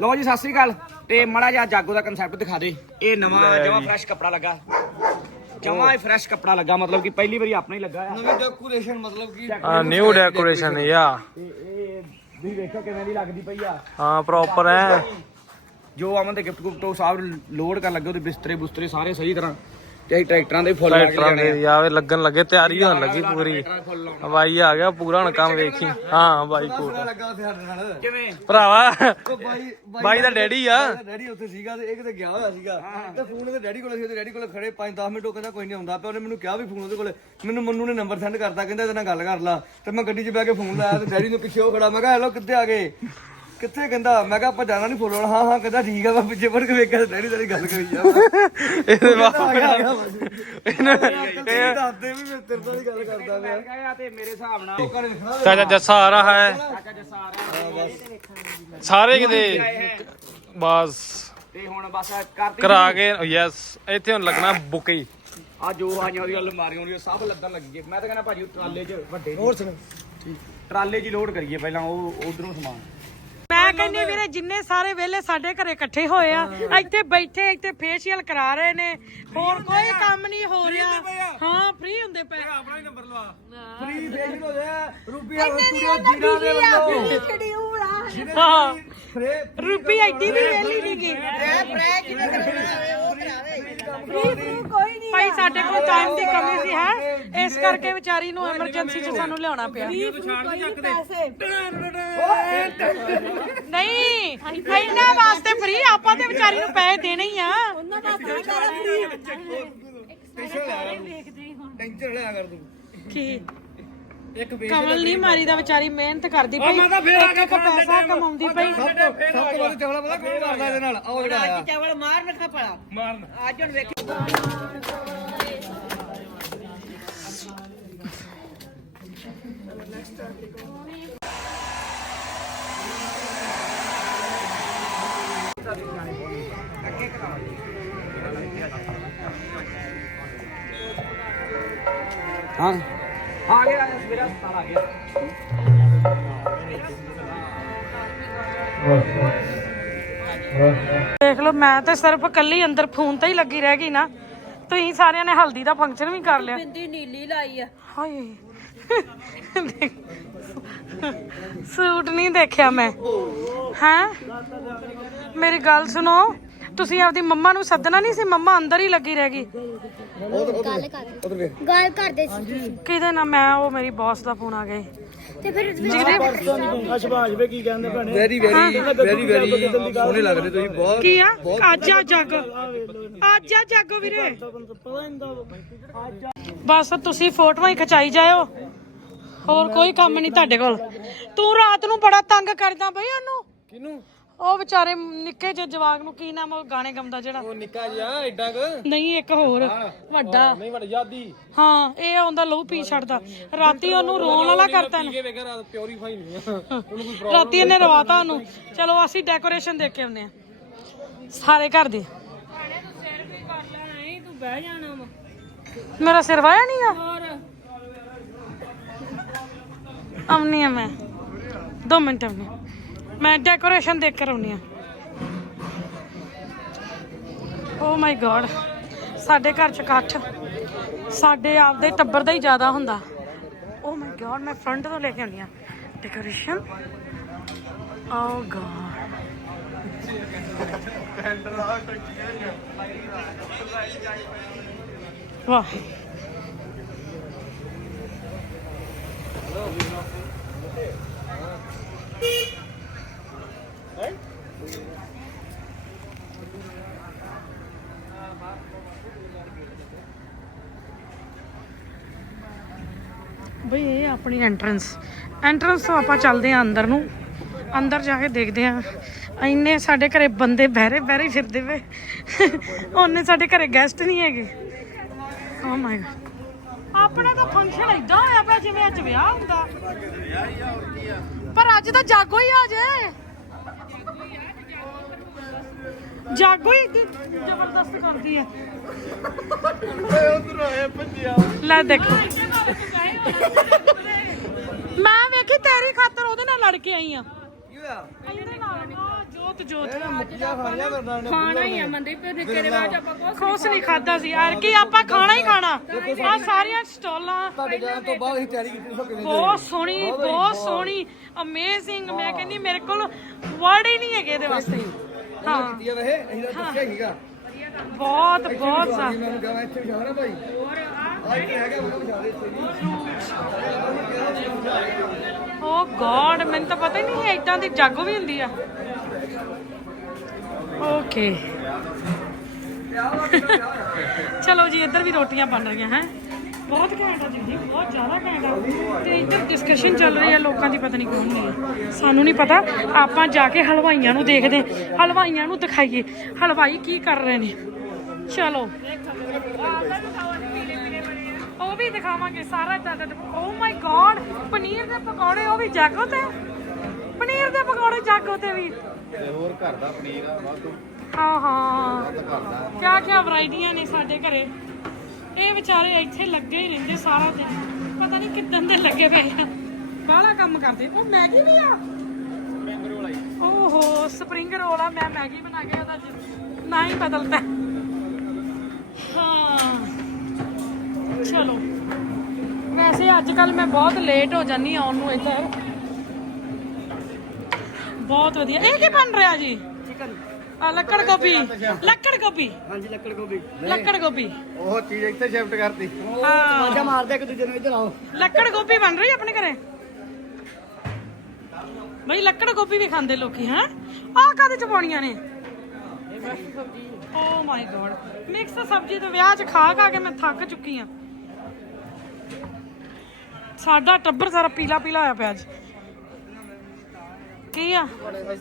ਲਓ ਜੀ ਸਤਿ ਸ੍ਰੀ ਅਕਾਲ। ਤੇ ਮੜਾ ਜਿਹਾ ਜਾਗੋ ਦਾ ਕਨਸੈਪਟ ਦਿਖਾ ਦੇ। ਇਹ ਨਵਾਂ ਜਮਾ ਫਰੈਸ਼ ਕੱਪੜਾ ਲੱਗਾ। ਜਮਾ ਹੀ ਫਰੈਸ਼ ਕੱਪੜਾ ਲੱਗਾ ਮਤਲਬ ਕਿ ਪਹਿਲੀ ਵਾਰੀ ਆਪਣਾ ਹੀ ਲੱਗਾ ਆ। ਨਵੀਂ ਡੈਕੋਰੇਸ਼ਨ ਮਤਲਬ ਕਿ ਆ ਨਿਊ ਡੈਕੋਰੇਸ਼ਨ ਯਾ ਤੇ ਇਹ ਤੁਸੀਂ ਵੇਖੋ ਕਿਵੇਂ ਦੀ ਲੱਗਦੀ ਪਈ ਆ। ਹਾਂ ਪ੍ਰੋਪਰ ਹੈ। ਜੋ ਅਮਨ ਦੇ ਗਿਫਟ ਗੁਫਟ ਉਹ ਸਭ ਲੋਡ ਕਰਨ ਲੱਗੇ ਉਹਦੇ ਬਿਸਤਰੇ ਬੁਸਤਰੇ ਸਾਰੇ ਸਹੀ ਤਰ੍ਹਾਂ। ਤੇ ਅਸੀਂ ਟਰੈਕਟਰਾਂ ਦੇ ਫੁੱਲ ਟਰੈਕਟਰਾਂ ਦੇ ਯਾਵੇ ਲੱਗਣ ਲੱਗੇ ਤਿਆਰੀ ਹੋਣ ਲੱਗੀ ਪੂਰੀ। ਬਾਈ ਆ ਗਿਆ ਪੂਰਾ ਹੁਣ ਕੰਮ ਵੇਖੀ। ਹਾਂ ਬਾਈ ਕੋਟ ਕਿਵੇਂ? ਭਰਾਵਾ ਬਾਈ ਦਾ ਡੈਡੀ ਆ। ਡੈਡੀ ਉੱਥੇ ਸੀਗਾ ਤੇ ਇਹ ਕਿਤੇ ਗਿਆ ਹੋਇਆ ਸੀਗਾ। ਤੇ ਫੋਨ ਉਹਦੇ ਡੈਡੀ ਕੋਲ ਸੀ ਉਹਦੇ ਡੈਡੀ ਕੋਲ ਖੜੇ 5-10 ਮਿੰਟ ਉਹ ਕਹਿੰਦਾ ਕੋਈ ਨਹੀਂ ਆਉਂਦਾ ਪਿਆ। ਉਹਨੇ ਮੈਨੂੰ ਕਿਹਾ ਵੀ ਫੋਨ ਉਹਦੇ ਕੋਲ। ਮੈਨੂੰ ਮੰਨੂ ਨੇ ਨੰਬਰ ਸੈਂਡ ਕਰਤਾ ਕਹਿੰਦਾ ਇਹਦੇ ਨਾਲ ਗੱਲ ਕਰ ਲਾ। ਤੇ ਮੈਂ ਗੱਡੀ 'ਚ ਬਹਿ ਕੇ ਫੋਨ ਲਾਇਆ ਤੇ ਡੈਡੀ ਨੂੰ ਪਿੱਛੇ ਉਹ ਖੜਾ। ਮੈਂ ਕਿਹਾ ਹੈਲੋ ਕਿੱਥੇ ਆ ਗਏ? ਕਿੱਥੇ ਕਹਿੰਦਾ? ਮੈਂ ਕਿਹਾ ਆਪਾਂ ਜਾਣਾ ਨਹੀਂ ਲਾਉਣਾ ਹਾਂ ਹਾਂ ਕਹਿੰਦਾ ਠੀਕ ਆ ਮੈਂ ਪਿੱਛੇ ਵੜ ਕੇ ਵੇਖਿਆ ਡੈਡੀ ਤੇਰੀ ਗੱਲ ਕਰੀ ਜਾ ਇਹਦੇ ਬਾਪੂ ਇਹਨੂੰ ਇਹ ਦੱਸਦੇ ਵੀ ਮੈਂ ਤੇਰੇ ਤੋਂ ਹੀ ਗੱਲ ਕਰਦਾ ਪਿਆ। ਤੇ ਮੇਰੇ ਹਿਸਾਬ ਨਾਲ ਚਾਚਾ ਜੱਸਾ ਆ ਰਹਾ ਹੈ। ਕਾਕਾ ਜੱਸਾ ਆ ਰਿਹਾ ਸਾਰੇ ਕਿਤੇ ਬਸ ਤੇ ਹੁਣ ਬਸ ਕਰਤੀ ਕਰਾ ਕੇ ਯੈਸ ਇੱਥੇ ਹੁਣ ਲੱਗਣਾ ਬੁਕੀ ਆ ਜੋ ਆਈਆਂ ਉਹਦੀਆਂ ਅਲਮਾਰੀਆਂ ਉਹਦੀਆਂ ਸਭ ਲੱਦਣ ਲੱਗੀ ਹੈ। ਮੈਂ ਤਾਂ ਕਹਿੰਦਾ ਭਾਜੀ ਟਰਾਲੇ 'ਚ ਵੱਡੇ ਹੋਰ ਸੁਣ ਟਰਾਲੇ 'ਚ ਲੋਡ ਕਰੀਏ ਪਹਿਲਾਂ ਉਹ ਉਧਰੋਂ ਸਮਾਨ। ਮੈਂ ਕਹਿੰਦੀ ਵੀਰੇ ਜਿੰਨੇ ਸਾਰੇ ਵੇਲੇ ਸਾਡੇ ਘਰੇ ਇਕੱਠੇ ਹੋਏ ਆ ਇੱਥੇ ਬੈਠੇ ਇੱਥੇ ਫੇਸ਼ੀਅਲ ਕਰਾ ਰਹੇ ਨੇ। ਹੋਰ ਕੋਈ ਕੰਮ ਨਹੀਂ ਹੋ ਰਿਹਾ। ਹਾਂ ਫ੍ਰੀ ਹੁੰਦੇ ਪਏ। ਫ੍ਰੀ ਫੇਸ਼ੀਅਲ ਹੋ ਜਾਏ ਰੁਪਿਆ ਸਟੂਡੀਓ ਜੀਰਾ ਦੇ ਵੱਲੋਂ। ਹਾਂ। ਫਰੇ ਰੂਪੀ ਐਡੀ ਵੀ ਵੇਲੀ ਨਹੀਂ ਗਈ। ਭਾਈ ਸਾਡੇ ਕੋਲ ਟਾਈਮ ਦੀ ਕਮੀ ਸੀ ਹੈ? ਇਸ ਕਰਕੇ ਵਿਚਾਰੀ ਨੂੰ ਐਮਰਜੈਂਸੀ 'ਚ ਸਾਨੂੰ ਲਿਆਉਣਾ ਪਿਆ। ਨਹੀਂ ਇਹਨਾਂ ਵਾਸਤੇ ਫ੍ਰੀ ਆਪਾਂ ਤੇ ਵਿਚਾਰੀ ਨੂੰ ਪੈਸੇ ਦੇਣੇ ਹੀ ਆ। ਟੈਂਸ਼ਨ ਲਿਆ ਕਰ ਤੂੰ। ਕੀ? ਕਮਲ ਨਹੀਂ ਮਾਰੀ ਦਾ ਵਿਚਾਰੀ ਮਿਹਨਤ ਕਰਦੀ ਪਈ। ਇੱਕ ਇੱਕ ਪੈਸਾ ਕਮਾਉਂਦੀ ਪਈ। ਸਭ ਤੋਂ ਵੱਧ ਚਵਲਾ ਪਤਾ ਕੌਣ ਮਾਰਦਾ ਇਹਦੇ ਨਾਲ? ਆਹ ਜਿਹੜਾ ਆਇਆ ਚਾਵਲ ਮਾਰਨ ਖਪੜਾ ਮਾਰਨ। ਅੱਜ ਹੁਣ ਵੇਖੀ। ਹਾਂ। ਆ ਗਿਆ ਸਵੇਰੇ ਹਸਪਤਾਲ ਆ ਗਿਆ। ਦੇਖ ਲਓ ਮੈਂ ਤਾਂ ਸਿਰਫ ਕੱਲੀ ਅੰਦਰ ਫੋਨ ਤੇ ਹੀ ਲੱਗੀ ਰਹਿ ਗਈ ਨਾ। ਤੁਸੀਂ ਸਾਰਿਆਂ ਨੇ ਹਲਦੀ ਦਾ ਫੰਕਸ਼ਨ ਵੀ ਕਰ ਲਿਆ। ਬਿੰਦੀ ਨੀਲੀ ਲਾਈ ਆ। ਹਾਏ। ਸੂਟ ਨਹੀਂ ਦੇਖਿਆ ਮੈਂ। ਹਾਂ? ਮੇਰੀ ਗੱਲ ਸੁਣੋ। ਤੁਸੀਂ ਆਪਦੀ ਮੰਮਾ ਨੂੰ ਸੱਦਣਾ ਨਹੀਂ ਸੀ? ਮੰਮਾ ਅੰਦਰ ਹੀ ਲੱਗੀ ਰਹਿ ਗਈ। ਗੱਲ ਕਰਦੇ ਸੀ। ਕਿਹਦੇ ਨਾਲ? ਮੈਂ ਉਹ ਮੇਰੀ ਬੌਸ ਦਾ ਫੋਨ ਆ ਗਿਆ ਸੀ। ਤੇ ਫਿਰ ਜਿਹਦੇ ਵੈਰੀ ਵੈਰੀ ਵੈਰੀ ਵੈਰੀ ਸੋਹਣੇ ਲੱਗਦੇ ਤੁਸੀਂ ਬਹੁਤ। ਕੀ ਆ? ਅੱਜ ਆ ਜੱਗ। ਅੱਜ ਆ ਜਾਗੋ ਵੀਰੇ। ਬਸ ਤੁਸੀਂ ਫੋਟੋਆਂ ਹੀ ਖਚਾਈ ਜਾਇਓ। ਹੋਰ ਕੋਈ ਕੰਮ ਨਹੀਂ ਤੁਹਾਡੇ ਕੋਲ। ਤੂੰ ਰਾਤ ਨੂੰ ਬੜਾ ਤੰਗ ਕਰਦਾ ਬਈ ਉਹਨੂੰ। ਕਿਨੂੰ ਉਹ ਵਿਚਾਰੇ ਨਿੱਕੇ ਜਿਹੇ ਜਵਾਗ ਨੂੰ ਕੀ ਨਾਮ ਉਹ ਗਾਣੇ ਗਾਉਂਦਾ ਜਿਹੜਾ। ਉਹ ਨਿੱਕਾ ਜਿਹਾ ਐਡਾ ਕ? ਨਹੀਂ ਇੱਕ ਹੋਰ ਵੱਡਾ। ਨਹੀਂ ਵੱਡ ਯਾਦੀ। ਹਾਂ ਇਹ ਆਉਂਦਾ ਲਹੂ ਪੀ ਛੱਡਦਾ। ਰਾਤੀ ਉਹਨੂੰ ਰੋਣ ਵਾਲਾ ਕਰਤਾ ਨੇ ਵੇਖ ਰਾਤ ਇਹਨੇ ਰਵਾਤਾ ਉਹਨੂੰ। ਚਲੋ ਅਸੀਂ ਡੈਕੋਰੇਸ਼ਨ ਦੇਖ ਕੇ ਆਉਂਦੇ ਆ ਸਾਰੇ ਘਰ ਦੀ। ਮੇਰਾ ਸਿਰ ਵਾਇਆ ਨਹੀਂ ਆ? ਆਉਣੀ ਆ ਮੈਂ। 2 ਮਿੰਟ ਆਉਣੀ ਆ। ਮੈਂ ਡੈਕੋਰੇਸ਼ਨ ਦੇਖ ਕੇ ਆਉਣੀ ਆ ਓ ਮਾਈ ਗਾਡ ਸਾਡੇ ਘਰ ਚ ਇਕੱਠ, ਸਾਡੇ ਆਪਦੇ ਟੱਬਰ ਦਾ ਹੀ ਜ਼ਿਆਦਾ ਹੁੰਦਾ। ਓ ਮਾਈ ਗਾਡ ਮੈਂ ਫਰੰਟ ਤੋਂ ਲੈ ਕੇ ਆਉਣੀ ਆ ਡੈਕੋਰੇਸ਼ਨ ਓ ਗॉड ਵਾਹ। ਆਪਣੀ ਐਂਟਰੈਂਸ ਐਂਟਰੈਂਸ ਤੋਂ ਆਪਾਂ ਚੱਲਦੇ ਆਂ ਅੰਦਰ ਨੂੰ। ਅੰਦਰ ਜਾ ਕੇ ਦੇਖਦੇ ਆਂ ਇੰਨੇ ਸਾਡੇ ਘਰੇ ਬੰਦੇ ਬਹਿਰੇ ਬਹਿਰੇ ਫਿਰਦੇ ਵੇ ਉਹਨੇ ਸਾਡੇ ਘਰੇ ਗੈਸਟ ਨਹੀਂ ਹੈਗੇ। ਓ ਮਾਈ ਗॉड ਆਪਣਾ ਤਾਂ ਫੰਕਸ਼ਨ ਇਦਾਂ ਹੋਇਆ ਪਿਆ ਜਿਵੇਂ ਅੱਜ ਵਿਆਹ ਹੁੰਦਾ। ਪਰ ਅੱਜ ਤਾਂ ਜਾਗੋ ਹੀ ਆ ਜੇ। ਜਾਗੋ ਹੀ ਜ਼ਬਰਦਸਤ ਕਰਦੀ ਹੈ। ਲੈ ਦੇਖੋ। ਮੈਂ ਵੇਖੀ ਤੇਰੀ ਖਾਤਰ ਉਹਦੇ ਨਾਲ ਲੜ ਕੇ ਆਈ ਆ। ਕੀ ਹੋਇਆ ਇਹਦੇ ਨਾਲ ਨਾ ਜੋਤ ਜੋਤ ਜੋਤ ਮੁੱਕੀਆਂ ਖਾਣੀਆਂ ਕਰਨਾ ਨੇ ਖਾਣਾ ਹੀ ਆ ਮੰਦੀ ਪੇ ਨਿੱਕੇ ਦੇ ਬਾਅਦ ਆਪਾਂ ਕੁਛ ਕੁਛ ਨਹੀਂ ਖਾਦਾ ਸੀ। ਯਾਰ ਕੀ ਆਪਾਂ ਖਾਣਾ ਹੀ ਖਾਣਾ। ਆ ਸਾਰੀਆਂ ਸਟਾਲਾਂ। ਤੁਹਾਡੇ ਜਾਣ ਤੋਂ ਬਾਅਦ ਅਸੀਂ ਤਿਆਰੀ ਕੀਤੀ ਸੋ ਕਿੰਨੀ ਬਹੁਤ ਸੋਹਣੀ ਬਹੁਤ ਸੋਹਣੀ ਅਮੇਜ਼ਿੰਗ ਮੈਂ ਕਹਿੰਦੀ ਮੇਰੇ ਕੋਲ ਵਰਡ ਹੀ ਨਹੀਂ ਹੈਗੇ ਇਹਦੇ ਵਾਸਤੇ। ਹਾਂ। ਕੀਤੀ ਆ ਵੈਸੇ ਅਸੀਂ ਤਾਂ ਦੱਸਿਆ ਹੀਗਾ ਬਹੁਤ ਬਹੁਤ ਇੱਥੇ ਨਾ ਭਾਈ। ਆ ਓ ਗॉड ਮੈਨੂੰ ਤਾਂ ਪਤਾ ਹੀ ਨਹੀਂ ਹੈ ਇਦਾਂ ਦੀ ਜਾਗੋ ਵੀ ਹੁੰਦੀ ਆ। ਓਕੇ ਚਲੋ ਜੀ, ਇੱਧਰ ਵੀ ਰੋਟੀਆਂ ਬਣ ਰਹੀਆਂ, ਹੈ। ਬਹੁਤ ਘੈਂਟ ਆ ਜੀ ਬਹੁਤ ਜ਼ਿਆਦਾ ਘੈਂਟ ਆ। ਤੇ ਇੱਧਰ ਡਿਸਕਸ਼ਨ ਚੱਲ ਰਹੀ ਆ, ਲੋਕਾਂ ਦੀ ਪਤਾ ਨਹੀਂ ਕੌਣ ਨਹੀਂ ਸਾਨੂੰ ਨਹੀਂ ਪਤਾ, ਆਪਾਂ ਜਾ ਕੇ ਹਲਵਾਈਆਂ ਨੂੰ ਦੇਖਦੇ ਹਾਂ। ਹਲਵਾਈਆਂ ਨੂੰ ਦਿਖਾਈਏ, ਹਲਵਾਈ ਕੀ ਕਰ ਰਹੇ ਨੇ। ਚਲੋ। ਉਹ ਵੀ ਦਿਖਾਵਾਂਗੇ ਸਾਰਾ ਜ਼ਿਆਦਾ ਓ ਮਾਈ ਗॉड ਪਨੀਰ ਦੇ ਪਕੌੜੇ ਉਹ ਵੀ ਜਾਗੋ ਤੇ ਪਨੀਰ ਦੇ ਪਕੌੜੇ ਜਾਗੋ ਤੇ ਵੀ? ਤੇ ਹੋਰ ਘਰ ਦਾ ਪਨੀਰ ਆ ਵਾਧੂ। ਹਾਂ ਹਾਂ। ਕਿਆ ਕਿਆ ਵੈਰਾਈਟੀਆਂ ਨੇ ਸਾਡੇ ਘਰੇ? ਇਹ ਵਿਚਾਰੇ ਇੱਥੇ ਲੱਗੇ ਹੀ ਰਹਿੰਦੇ ਸਾਰਾ ਦਿਨ। ਪਤਾ ਨਹੀਂ ਕਿੱਦਣ ਦੇ ਲੱਗੇ ਪਏ ਆ। ਬਾਹਲਾ ਕੰਮ ਕਰਦੇ। ਉਹ ਮੈਗੀ ਵੀ ਆ? ਓਹੋ ਸਪਰਿੰਗ ਰੋਲ ਆ। ਮੈਂ ਮੈਗੀ ਬਣਾ ਕੇ ਉਹਦਾ ਨਾ ਹੀ ਬਦਲਦਾ ਹਾਂ। ਚਲੋ ਵੈਸੇ ਅੱਜ ਕੱਲ ਮੈਂ ਬਹੁਤ ਲੇਟ ਹੋ ਜਾਨੀ ਆਉਣ ਨੂੰ ਇੱਧਰ। ਬਹੁਤ ਵਧੀਆ। ਇਹ ਕੀ ਬਣ ਰਿਹਾ ਜੀ? ਚਿਕਨ ਆ ਲੱਕੜ ਗੋਭੀ। ਲੱਕੜ ਗੋਭੀ। ਹਾਂਜੀ ਲੱਕੜ ਗੋਭੀ। ਲੱਕੜ ਗੋਭੀ। ਉਹ ਚੀਜ਼ ਇੱਥੇ ਸ਼ਿਫਟ ਕਰਤੀ। ਹਾਂ। ਆਜਾ ਮਾਰਦੇ ਇੱਕ ਦੂਜੇ ਨੂੰ ਇੱਧਰ ਆਓ। ਲੱਕੜ ਗੋਭੀ ਬਣ ਰਹੀ ਆਪਣੇ ਘਰੇ? ਬਈ ਲੱਕੜ ਗੋਭੀ ਵੀ ਖਾਂਦੇ ਲੋਕੀ ਹੈ? ਆਹ ਕਾਦੇ ਚ ਪਾਉਣੀਆਂ ਨੇ? ਓ ਮਾਈ ਗॉड ਮਿਕਸ ਸਬਜ਼ੀ ਤਾਂ ਵਿਆਹ ਚ ਖਾ ਖਾ ਕੇ ਮੈਂ ਥੱਕ ਚੁੱਕੀ ਆ ਸਾਡਾ ਟੱਬਰ ਸਾਰਾ ਪੀਲਾ ਪੀਲਾ ਹੋਇਆ ਪਿਆ ਅੱਜ। ਕੀ ਆ? ਸਤਿ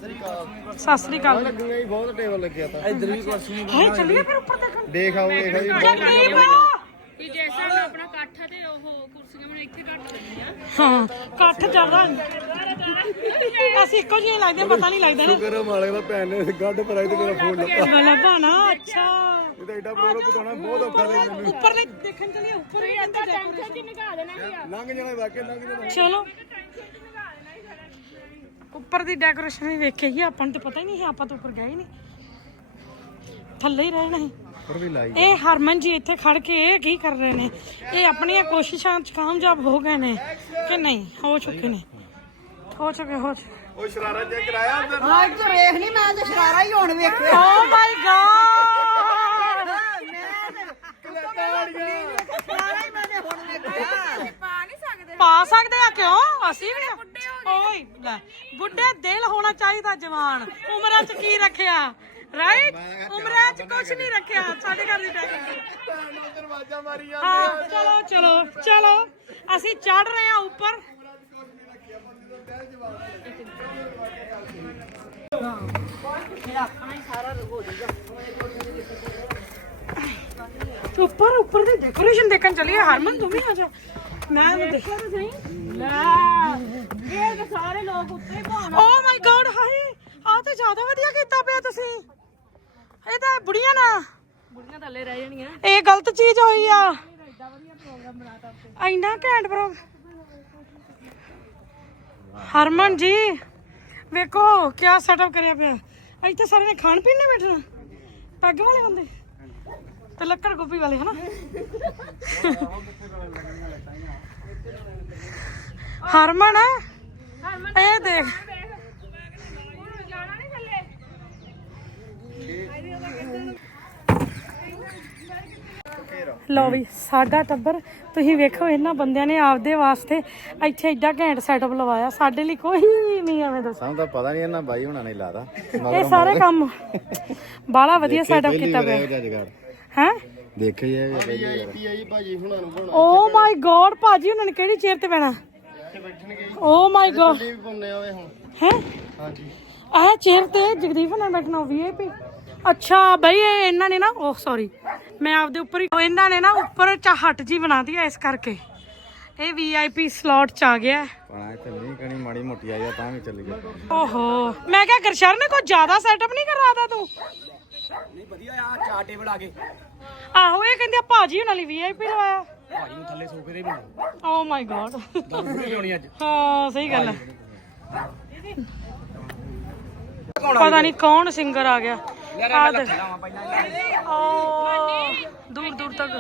ਸ੍ਰੀ ਅਕਾਲ। ਲੱਗੂਗਾ ਹੀ ਬਹੁਤ ਟੇਬਲ ਲੱਗਿਆ ਤਾਂ। ਇੱਧਰ ਵੀ ਕੁਰਸੀ ਹਾਏ ਚੱਲੀਏ ਫਿਰ ਉੱਪਰ ਦੇਖਣ। ਦੇਖ ਆਓ ਦੇਖ ਆਓ ਜੀ ਜਗਦੀਪ ਕਿ ਜੈਸਾ ਨਾ ਆਪਣਾ ਇਕੱਠ ਆ ਤੇ ਉਹ ਕੁਰਸੀਆਂ ਹੁਣ ਇੱਥੇ ਕੱਟ ਲੈਂਦੇ ਆ। ਹਾਂ ਇਕੱਠ ਜ਼ਿਆਦਾ ਅਸੀਂ ਇੱਕੋ ਜਿਹੇ ਲੱਗਦੇ ਪਤਾ ਨਹੀਂ ਲੱਗਦਾ ਨਾ। ਕਰੋ ਮਾਲਕ ਦਾ ਭੈਣ ਨੇ ਗੱਡ ਪਰਾਈ ਤੇ ਮੇਰਾ ਫੋਨ ਲੱਗਾ ਵਾਲਾ ਭਾਣਾ ਅੱਛਾ ਇਹ ਤਾਂ ਐਡਾ ਪ੍ਰੋਗਰਾਮ ਪਕਾਉਣਾ ਬਹੁਤ ਔਖਾ ਦੇ ਮੈਨੂੰ ਉੱਪਰਲੇ ਦੇਖਣ ਚਲੀਏ ਉੱਪਰ ਹੀ ਅੰਦਰ ਟੈਂਸ਼ਨ ਚ ਨਿਕਾ ਦੇਣਾ ਸੀ ਲੰਘ ਜਾਣਾ ਵਾਕਿਆ ਲੰਘ ਜਾਣਾ ਚਲੋ। ਉੱਪਰ ਦੀ ਡੈਕੋਰੇਸ਼ਨ ਵੀ ਵੇਖੇ ਹੀ ਆਪਾਂ ਨੂੰ ਤਾਂ ਪਤਾ ਹੀ ਨਹੀਂ ਸੀ ਆਪਾਂ ਤਾਂ ਉੱਪਰ ਗਏ ਹੀ ਨਹੀਂ। ਥੱਲੇ ਹੀ ਰਹਿਣਾ ਸੀ। ਪਰ ਵੀ ਲਾਈ ਇਹ ਹਰਮਨ ਜੀ ਇੱਥੇ ਖੜ ਕੇ ਇਹ ਕੀ ਕਰ ਰਹੇ ਨੇ? ਇਹ ਆਪਣੀਆਂ ਕੋਸ਼ਿਸ਼ਾਂ ਚ ਕਾਮਯਾਬ ਹੋ ਗਏ ਨੇ ਕਿ ਨਹੀਂ? ਹੋ ਚੁੱਕੇ ਨੇ। ਹੋ ਚੁੱਕੇ ਹੋ ਚੁੱਕੇ। ਉਹ ਸ਼ਰਾਰਾ ਚੈੱਕ ਕਰਾਇਆ ਅੰਦਰ ਹਾਂ ਇੱਧਰ ਵੇਖ ਨਹੀਂ ਮੈਂ ਤਾਂ ਸ਼ਰਾਰਾ ਹੀ ਹੁਣ ਵੇਖਿਆ। ਓ ਮਾਈ ਗॉड ਪਾ ਨਹੀਂ ਸਕਦੇ ਪਾ ਸਕਦੇ ਆ ਕਿਉਂ? ਅਸੀਂ ਵੀ ਆ। ਓਏ ਲੈ ਬੁੱਢੇ ਦਿਲ ਹੋਣਾ ਚਾਹੀਦਾ ਜਵਾਨ। ਉਮਰਾਂ ਚ ਕੀ ਰੱਖਿਆ? ਰਾਈਟ ਉਮਰਾਂ ਚ ਕੁਝ ਨਹੀਂ ਰੱਖਿਆ ਸਾਡੇ ਘਰ ਦੀ ਟੈਕਨਿਕ ਦਰਵਾਜ਼ਾ ਮਾਰੀ ਹਾਂ ਚਲੋ ਚਲੋ ਚਲੋ। ਅਸੀਂ ਚੜ ਰਹੇ ਹਾਂ ਉੱਪਰ। ਉੱਪਰ ਉੱਪਰ ਦੀ ਡੈਕੋਰੇਸ਼ਨ ਦੇਖਣ ਚੱਲੀਏ ਹਰਮਨ ਤੂੰ ਵੀ ਆ ਜਾ। ਮੈਂ ਤਾਂ ਸਹੀ। ਲੈ। ਇਹ ਤਾਂ ਸਾਰੇ ਲੋਕ ਉੱਤੇ ਪਾਉਣ। ਓ ਮਾਈ ਗॉड ਹਾਏ। ਆ ਤੇ ਜ਼ਿਆਦਾ ਵਧੀਆ ਕੀਤਾ ਪਿਆ ਤੁਸੀਂ। ਇਹ ਤਾਂ ਬੁੜੀਆਂ ਨਾ। ਬੁੜੀਆਂ ਥੱਲੇ ਰਹਿ ਜਾਣੀਆਂ। ਇਹ ਗਲਤ ਚੀਜ਼ ਹੋਈ ਆ। ਇੰਨਾ ਘੈਂਟ ਪ੍ਰੋ ਹਰਮਨ ਜੀ ਵੇਖੋ ਕਿਆ ਸੈਟਅਪ ਕਰਿਆ ਪਿਆ। ਇੱਥੇ ਸਾਰੇ ਨੇ ਖਾਣ ਪੀਣ ਨੇ ਬੈਠਣਾ। ਪੱਗ ਵਾਲੇ ਬੰਦੇ। ਤੇ ਲੱਕੜ ਗੋਭੀ ਵਾਲੇ ਹਨਾ? ਹਰਮਨ ਇਹ ਦੇਖ। ਜਾਣਾ ਨਹੀਂ ਥੱਲੇ। ਲਓ ਵੀ ਸਾਡਾ ਟੱਬਰ ਤੁਸੀਂ ਵੇਖੋ ਇਹਨਾਂ ਬੰਦਿਆਂ ਨੇ ਆਪਦੇ ਵਾਸਤੇ ਇੱਥੇ ਐਡਾ ਘੈਂਟ ਸੈਟਅਪ ਲਵਾਇਆ। ਸਾਡੇ ਲਈ ਕੋਈ ਨਹੀਂ ਐਵੇਂ ਦੱਸ। ਸਾਨੂੰ ਤਾਂ ਪਤਾ ਨਹੀਂ ਇਹਨਾਂ ਬਾਈ ਹੁਣਾਂ ਨੇ ਲਾਦਾ ਇਹ ਸਾਰੇ ਕੰਮ ਬਾਲਾ ਵਧੀਆ ਸੈਟਅਪ ਕੀਤਾ ਪਿਆ। ਹੈ? ਦੇਖੇ ਹੀ ਹੈ ਪੀਆਈ ਭਾਜੀ ਹੁਣਾਂ ਨੂੰ ਬਣਾਉਣਾ। ਓ ਮਾਈ ਗॉड ਭਾਜੀ ਉਹਨਾਂ ਨੇ ਕਿਹੜੀ ਚੇਅਰ ਤੇ ਬੈਣਾ ਓ ਮਾਈ ਗॉड ਵੀ ਪਾਉਣੇ ਆਵੇ ਹੁਣ। ਹੈ? ਹਾਂਜੀ। ਇਹ ਚੇਅਰ ਤੇ ਜਗਦੀਪ ਨੇ ਬੈਠਣਾ ਵੀਆਈਪੀ ਅੱਛਾ ਬਈ ਇਹ ਇਹਨਾਂ ਨੇ ਨਾ ਉਹ ਸੌਰੀ ਮੈਂ ਆਪਦੇ ਉੱਪਰ ਹੀ ਉਹ ਇਹਨਾਂ ਨੇ ਨਾ ਉੱਪਰ ਚਾਹਟ ਜੀ ਬਣਾਤੀ ਐ ਇਸ ਕਰਕੇ। ਇਹ ਵੀਆਈਪੀ ਸਲੌਟ ਚ ਆ ਗਿਆ। ਪਾਣਾ ਇੱਥੇ ਨਹੀਂ ਕਣੀ ਮਾੜੀ ਮੋਟੀ ਆਈ ਆ ਤਾਂ ਵੀ ਚੱਲੀ ਗਿਆ। ਓਹੋ। ਮੈਂ ਕਿਹਾ ਗਰਸ਼ਰ ਨੇ ਕੋਈ ਜ਼ਿਆਦਾ ਸੈਟਅਪ ਨਹੀਂ ਕਰਾਦਾ ਤੂੰ? ਆਹੋ ਇਹ ਕਹਿੰਦੇ ਆ ਭਾਜੀ ਉਹਨਾਂ ਲਈ ਵੀਆਈਪੀ ਲਵਾਇਆ। ਭਾਜੀ ਨੂੰ ਥੱਲੇ ਸੋਫੇ ਦੇ ਬਣਾਓ ਓ ਮਾਈ ਗੋਡ ਹਾਂ ਸਹੀ ਗੱਲ ਹੈ ਪਤਾ ਨਹੀਂ ਕੌਣ ਸਿੰਗਰ ਆ ਗਿਆ। ਯਾਰ ਇਹ ਓ ਦੂਰ ਦੂਰ ਤੱਕ।